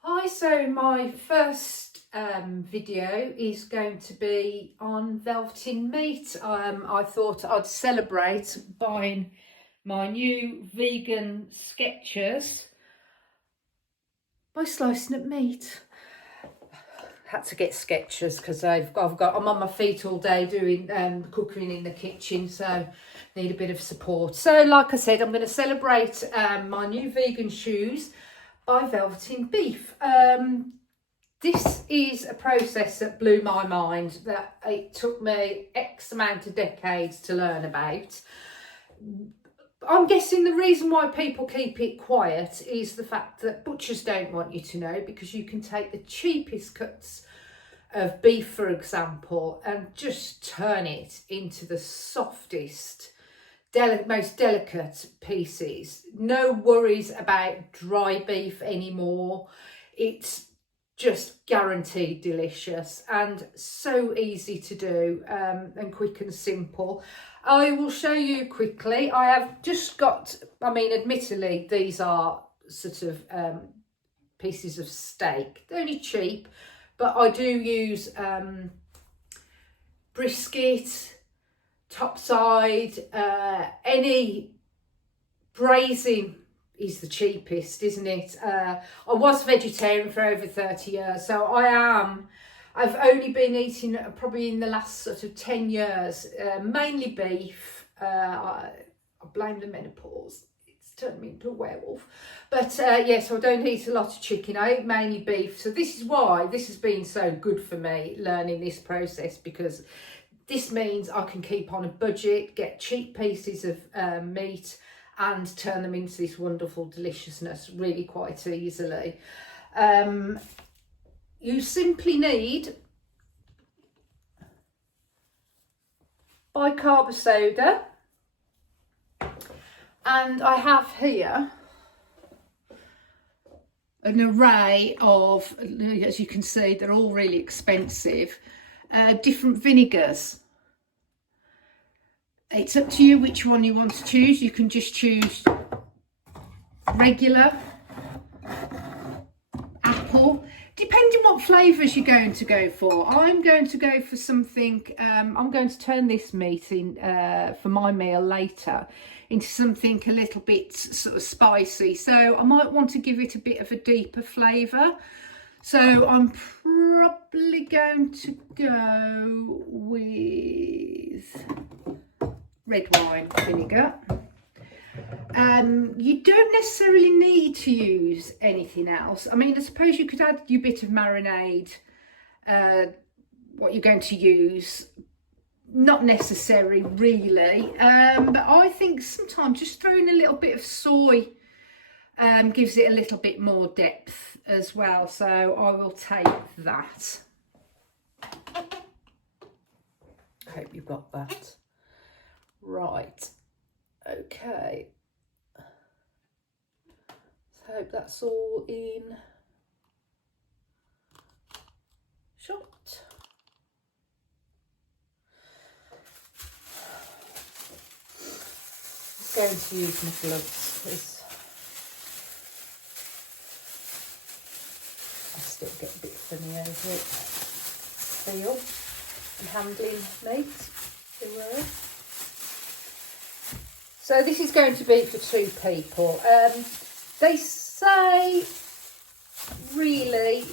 Hi, so my first video is going to be on velveteen meat. I thought I'd celebrate buying my new vegan Skechers by slicing up meat. Had to get Skechers because I'm on my feet all day doing cooking in the kitchen, so need a bit of support. So like I said, I'm going to celebrate my new vegan shoes by Velveteen Beef. This is a process that blew my mind, that it took me X amount of decades to learn about. I'm guessing the reason why people keep it quiet is the fact that butchers don't want you to know, because you can take the cheapest cuts of beef, for example, and just turn it into the softest, most delicate pieces. No worries about dry beef anymore. It's just guaranteed delicious and so easy to do, and quick and simple. I will show you quickly. I have just got, admittedly these are sort of pieces of steak. They're only cheap, but I do use brisket, topside, any braising is the cheapest, isn't it? I was vegetarian for over 30 years, so I've only been eating probably in the last sort of 10 years, mainly beef. I blame the menopause. It's turned me into a werewolf. But yes, I don't eat a lot of chicken. I eat mainly beef. So this is why this has been so good for me, learning this process, because this means I can keep on a budget, get cheap pieces of meat and turn them into this wonderful deliciousness really quite easily. You simply need bicarb soda, and I have here an array of, as you can see, they're all really expensive, different vinegars. It's up to you which one you want to choose. You can just choose regular, apple, depending what flavours you're going to go for. I'm going to go for something, I'm going to turn this meat in for my meal later into something a little bit sort of spicy. So I might want to give it a bit of a deeper flavour. So I'm probably going to go with red wine vinegar. You don't necessarily need to use anything else. I suppose you could add your bit of marinade, what you're going to use. Not necessary really, but I think sometimes just throwing a little bit of soy gives it a little bit more depth as well. So I will take that. I hope you've got that. Right, okay. So I hope that's all in shot. Just going to use my gloves because I still get a bit funny over it. Feel and handling meat. So this is going to be for 2 people. They say really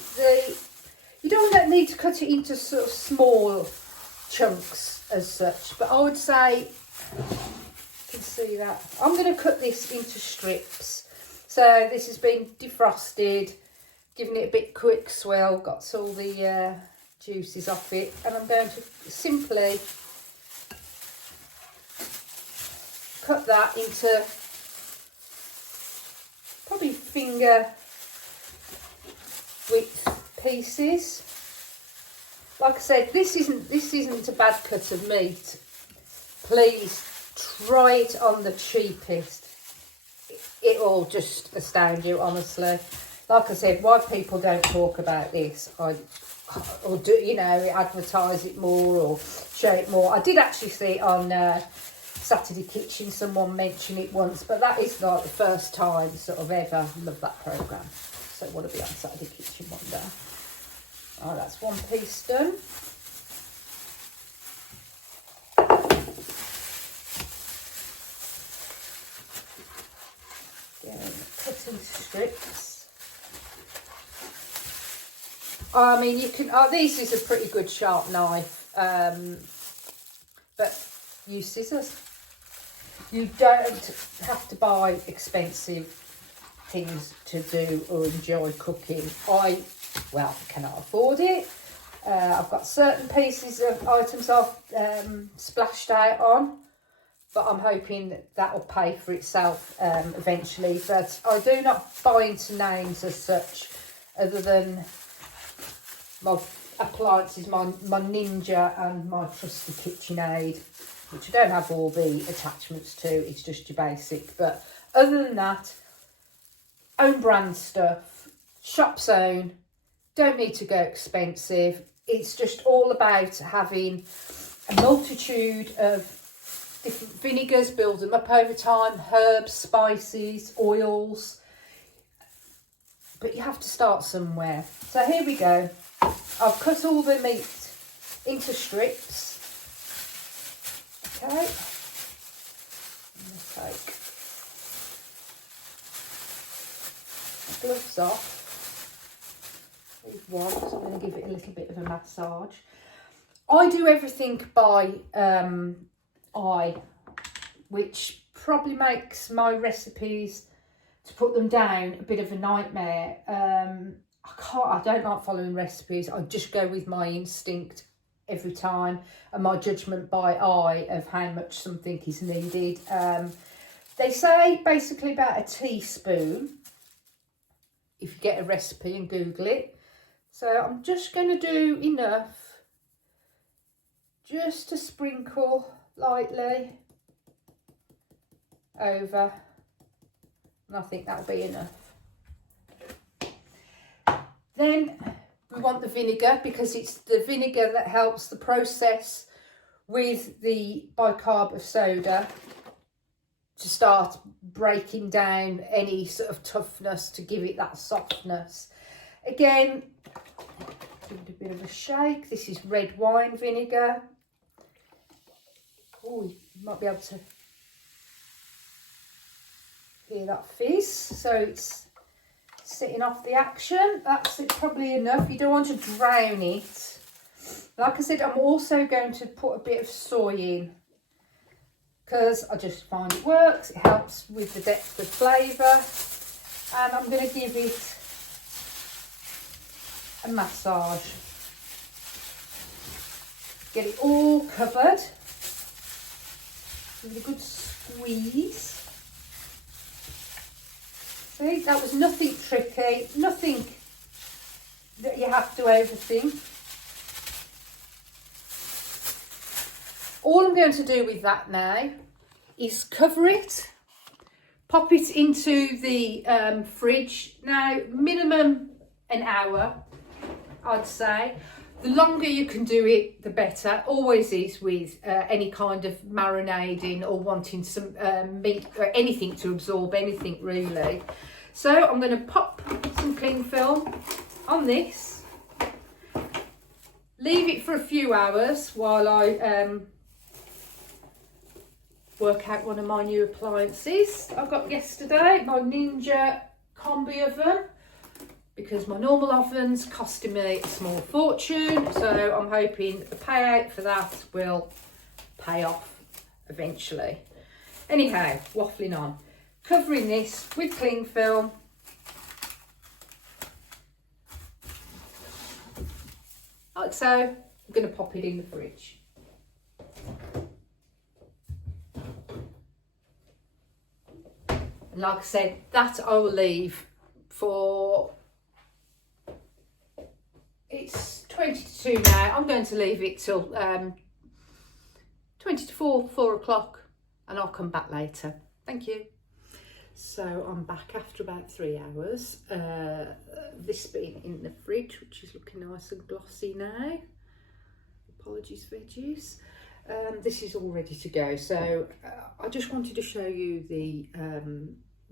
you don't need to cut it into sort of small chunks as such, but I would say, you can see that I'm going to cut this into strips. So this has been defrosted, giving it a bit quick swell, got all the juices off it, and I'm going to simply cut that into probably finger width pieces. Like I said, this isn't a bad cut of meat. Please try it on the cheapest. It will just astound you, honestly. Like I said, why people don't talk about this, or do, advertise it more or show it more. I did actually see it on Saturday Kitchen, someone mentioned it once, but that is like the first time sort of ever. Love that programme. also want to be on Saturday Kitchen one day. Oh, that's one piece done. Again, cutting strips. I mean, you can, this is a pretty good sharp knife, but use scissors. You don't have to buy expensive things to do or enjoy cooking. I cannot afford it. I've got certain pieces of items I've splashed out on, but I'm hoping that will pay for itself eventually. But I do not buy into names as such, other than my appliances, my Ninja and my trusty KitchenAid, which I don't have all the attachments to, it's just your basic. But other than that, own brand stuff, shop's own, don't need to go expensive. It's just all about having a multitude of different vinegars, build them up over time, herbs, spices, oils. But you have to start somewhere. So here we go. I've cut all the meat into strips. Okay. I'm going to take my gloves off. Leave one, so I'm going to give it a little bit of a massage. I do everything by eye, which probably makes my recipes, to put them down, a bit of a nightmare. I don't like following recipes. I just go with my instinct every time, and my judgment by eye of how much something is needed. They say basically about a teaspoon if you get a recipe and Google it. So I'm just going to do enough just to sprinkle lightly over, and I think that'll be enough. Then we want the vinegar, because it's the vinegar that helps the process with the bicarb of soda to start breaking down any sort of toughness, to give it that softness. Again, give it a bit of a shake. This is red wine vinegar. Oh, you might be able to hear that fizz. So it's setting off the action. That's it, probably enough. You don't want to drown it. Like I said, I'm also going to put a bit of soy in, because I just find it works. It helps with the depth of flavour. And I'm going to give it a massage. Get it all covered. Give it a good squeeze. See, that was nothing tricky, nothing that you have to overthink. All I'm going to do with that now is cover it, pop it into the fridge. Now, minimum an hour, I'd say. The longer you can do it, the better. Always is with any kind of marinating or wanting some meat or anything to absorb anything really. So I'm going to pop some cling film on this, leave it for a few hours while I work out one of my new appliances I've got yesterday, my Ninja combi oven, because my normal oven's costing me a small fortune. So I'm hoping the payout for that will pay off eventually. Anyhow, waffling on. Covering this with cling film. Like so. I'm going to pop it in the fridge. And like I said, that I will leave for, it's 20 to 2 now. I'm going to leave it till 20 to 4 o'clock, and I'll come back later. Thank you. So I'm back after about 3 hours. This being in the fridge, which is looking nice and glossy now. Apologies, veggies. This is all ready to go. So I just wanted to show you the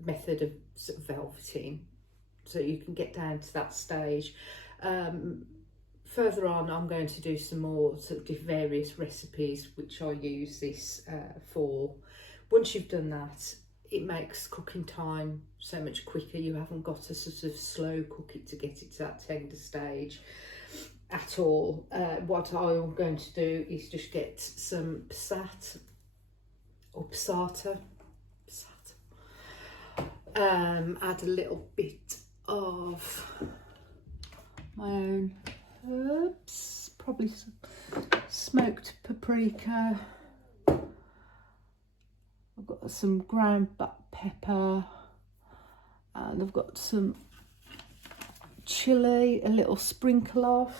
method of sort of velveting so you can get down to that stage. Further on, I'm going to do some more sort of various recipes which I use this for. Once you've done that, it makes cooking time so much quicker. You haven't got to sort of slow cook it to get it to that tender stage at all. What I'm going to do is just get some passata or passata, add a little bit of my own herbs, probably some smoked paprika. I've got some ground black pepper, and I've got some chilli, a little sprinkle of,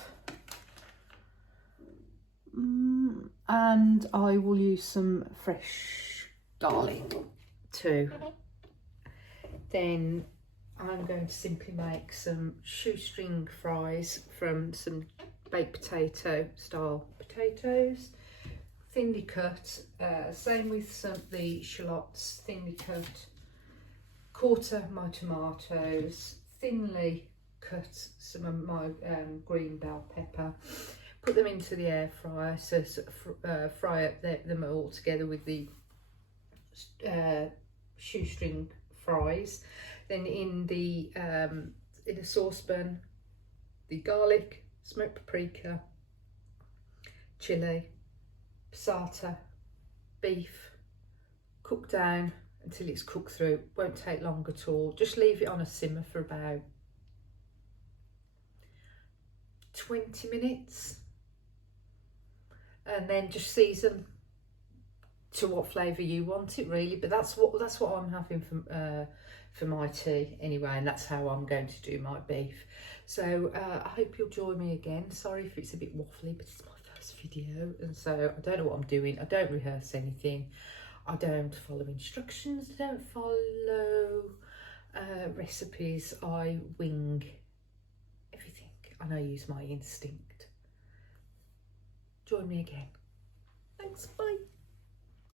and I will use some fresh garlic too. Then I'm going to simply make some shoestring fries from some baked potato style potatoes, thinly cut. Same with some of the shallots, thinly cut. Quarter my tomatoes, thinly cut some of my green bell pepper. Put them into the air fryer, so fry up them all together with the shoestring fries. Then in a saucepan, the garlic, smoked paprika, chilli, passata, beef, cook down until it's cooked through. Won't take long at all. Just leave it on a simmer for about 20 minutes, and then just season to what flavour you want it, really. But that's what I'm having for my tea anyway, and that's how I'm going to do my beef. So I hope you'll join me again. Sorry if it's a bit waffly, but it's my first video, and so I don't know what I'm doing. I don't rehearse anything. I don't follow instructions. I don't follow recipes. I wing everything, and I use my instinct. Join me again. Thanks, bye.